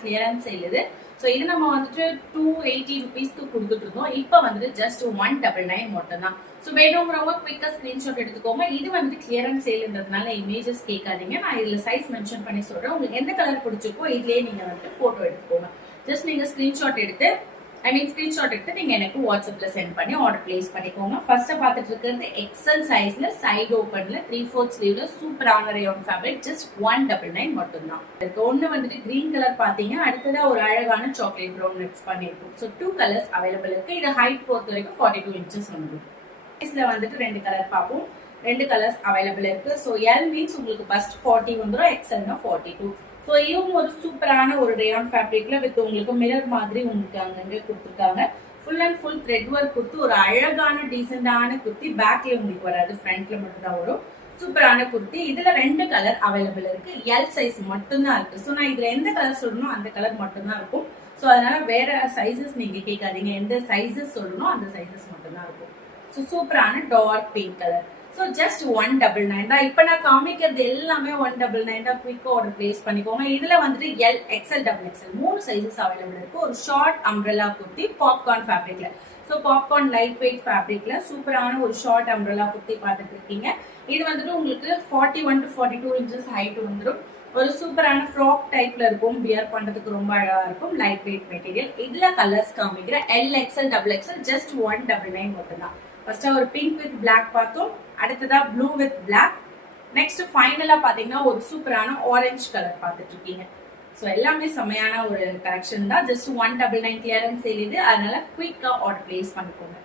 Clearance sale இது. So இது நம்ம வந்துட்டு 280 ருபீஸ்க்கு கொடுத்துட்டு இருந்தோம். இப்போ வந்துட்டு ஜஸ்ட் 199 மட்டும் தான். ஸோ வேணுங்கிறவங்க குயிக்கா ஸ்கிரீன்ஷாட் எடுத்துக்கோங்க. இது வந்துட்டு கிளியரன்ஸ் சேல்ன்றதுனால இமேஜஸ் கேட்காதீங்க. நான் இதுல சைஸ் மென்ஷன் பண்ணி சொல்றேன். உங்களுக்கு எந்த கலர் பிடிச்சிருக்கோ இதுலயே நீங்க வந்துட்டு போட்டோ எடுத்துக்கோங்க. ஜஸ்ட் நீங்க ஸ்கிரீன்ஷாட் எடுத்து நீங்க எனக்கு வாட்ஸ்அப்ல சென்ட் பண்ணி ஆர்டர் பிளேஸ் பண்ணிக்கோங்க. ஃபர்ஸ்ட் பார்த்துட்டு இருக்கிறது எக்ஸல் சைஸ்ல சைடு ஓப்பன்ல 3/4 ஸ்லீவ்ல சூப்பரான ரேயான் ஃபேப்ரிக் ஜஸ்ட் 199 மட்டும் தான். இதுக்கு ஒண்ணு வந்துட்டு கிரீன் கலர் பாத்தீங்க, அடுத்ததா ஒரு அழகான சாக்லேட் ப்ரௌன் மிக்ஸ் பண்ணிருக்கோம். ஸோ 2 கலர்ஸ் அவைலபிள் இருக்கு. இது ஹைட் பொறுத்த வரைக்கும் 42 இன்ச்சஸ் வந்துடும். இதுல வந்துட்டு 2 கலர் பார்ப்போம். 2 கலர்ஸ் அவைலபிள் இருக்கு. ஸோ எல் மீன்ஸ் உங்களுக்கு ஃபர்ஸ்ட் 40 வந்துடும், எக்ஸ்எல்னா 42. ஸோ இதுவும் ஒரு சூப்பரான ஒரு ரேயான் ஃபேப்ரிக்ல வித் உங்களுக்கு மிரர் மாதிரி உங்களுக்கு அங்கங்க கொடுத்துருக்காங்க. Full and full thread work கொடுத்து ஒரு அழகான டீசென்டான குர்த்தி. பேக்ல உங்களுக்கு வராது, ஃப்ரண்ட்ல மட்டும் தான் வரும். சூப்பரான குர்த்தி. இதுல 2 கலர் அவைலபிள் இருக்கு. எல் சைஸ் மட்டும் தான் இருக்கு. ஸோ நான் இதுல எந்த கலர் சொல்லணும் அந்த கலர் மட்டும் தான் இருக்கும். ஸோ அதனால வேற சைசஸ் நீங்க கேட்காதீங்க. எந்த சைசஸ் சொல்லணும் அந்த சைசஸ் மட்டும் தான் இருக்கும். ஸோ சூப்பரான dark pink colour. So just 199 தான். இப்போ நான் காமிக்கிறது எல்லாமே 199 தான். குயிக்கா ஆர்டர் பிளேஸ் பண்ணிக்கோங்க. இதுல வந்துட்டு L, XL, double XL 3 sizes available இருக்கு. ஒரு ஷார்ட் அம்ப்ரெல்லா குர்த்தி பாப்கார்ன் ஃபேப்ரிக்ல. ஸோ பாப்கார்ன் லைட் வெயிட் ஃபேப்ரிக்ல சூப்பரான ஒரு ஷார்ட் அம்ப்ரெல்லா குர்த்தி பார்த்துட்டு இருக்கீங்க. இது வந்துட்டு உங்களுக்கு 41 to 42 இன்ச்சஸ் ஹைட் வந்துடும். ஒரு சூப்பரான ஃப்ராக் டைப்ல இருக்கும். வியர் பண்றதுக்கு ரொம்ப அழகா இருக்கும். Light weight material. இதுல கலர்ஸ் காமிக்கிறேன். L, XL, double XL just 199 மட்டும் தான். ஃபர்ஸ்ட் ஒரு பிங்க் வித் பிளாக் பார்த்தோம், அடுத்ததா ப்ளூ வித் பிளாக், நெக்ஸ்ட் ஃபைனலா பாத்தீங்கன்னா ஒரு சூப்பரான ஆரஞ்சு கலர் பார்த்துட்டு இருக்கீங்க. ஸோ எல்லாமே செமையான ஒரு கலெக்ஷன் தான். ஜஸ்ட் 199 கிளியரன்ஸ் சேல் இது. அதனால குயிக்கா ஆர்டர் பிளேஸ் பண்ணிக்கோங்க.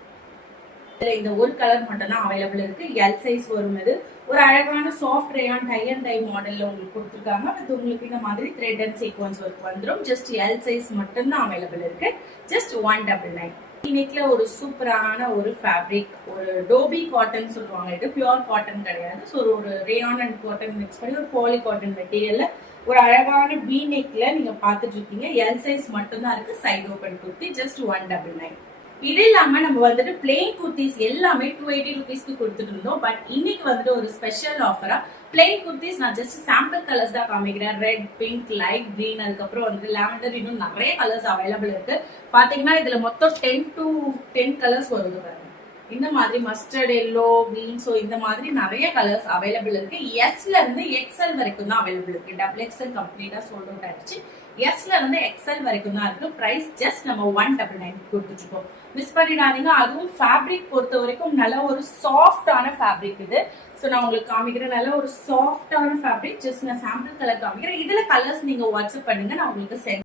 இதுல இந்த ஒரு கலர் மட்டும் தான் அவைலபிள் இருக்கு. எல் சைஸ் வரும். இது ஒரு அழகான soft rayon tie and dye மாடல்ல உங்களுக்கு கொடுத்துருக்காங்க. அது உங்களுக்கு இந்த மாதிரி த்ரெட் அண்ட் சீக்வன்ஸ் ஒர்க் வந்துடும். ஜஸ்ட் எல் சைஸ் மட்டும் தான் அவைலபிள் இருக்கு. ஜஸ்ட் 199. நெக்ல ஒரு சூப்பரான ஒரு ஃபேப்ரிக், ஒரு டோபி காட்டன் சொல்லுவாங்க. இது பியூர் காட்டன் கிடையாது. ஸோ ஒரு ரேயான் அண்ட் காட்டன் மிக்ஸ் பண்ணி ஒரு பாலி காட்டன் மெட்டீரியல்ல ஒரு அழகான வி நெக்ல நீங்க பாத்துட்டு இருக்கீங்க. எல் சைஸ் மட்டும் தான் இருக்கு. Side open kurti just 199. இது இல்லாம நம்ம வந்துட்டு பிளெயின் குர்த்திஸ் எல்லாமே 280 ருபீஸ்க்கு கொடுத்துட்டு இருந்தோம். பட் இன்னைக்கு வந்துட்டு ஒரு ஸ்பெஷல் ஆஃபரா பிளெயின் குர்த்திஸ் நான் ஜஸ்ட் சாம்பிள் கலர்ஸ் தான் காமிக்கிறேன். ரெட், பிங்க், லைட் கிரீன், அதுக்கப்புறம் வந்துட்டு லாவெண்டர், இன்னும் நிறைய கலர்ஸ் அவைலபிள் இருக்கு. பாத்தீங்கன்னா இதுல மொத்தம் 10 to 10 கலர்ஸ் வருது பாருங்க. இந்த மாதிரி மஸ்டர்ட், எல்லோ, கிரீன், ஸோ இந்த மாதிரி நிறைய கலர்ஸ் அவைலபிள் இருக்கு. எஸ்ல இருந்து எக்ஸ்எல் வரைக்கும் தான் அவைலபிள் இருக்கு. டபுள் எக்ஸ்எல் கம்ப்ளீட்டா சோல்ட் அவுட் ஆயிடுச்சு. எஸ்ல இருந்து எக்ஸ்எல் வரைக்கும் தான் இருக்கு. பிரைஸ் ஜஸ்ட் நம்ம 199 கொடுத்துருக்கோம். மிஸ் பண்ணிடாதீங்க. அதுவும் ஃபேப்ரிக் பொறுத்த வரைக்கும் நல்ல ஒரு சாஃப்டான ஃபேப்ரிக் இது. ஸோ நான் உங்களுக்கு காமிக்கிறேன். நல்ல ஒரு சாஃப்டான ஃபேப்ரிக். ஜஸ்ட் நான் சாம்பிள் கலர் காமிக்கிறேன். இதுல கலர்ஸ் நீங்க வாட்ஸ்அப் பண்ணுங்க, நான் உங்களுக்கு சென்ட்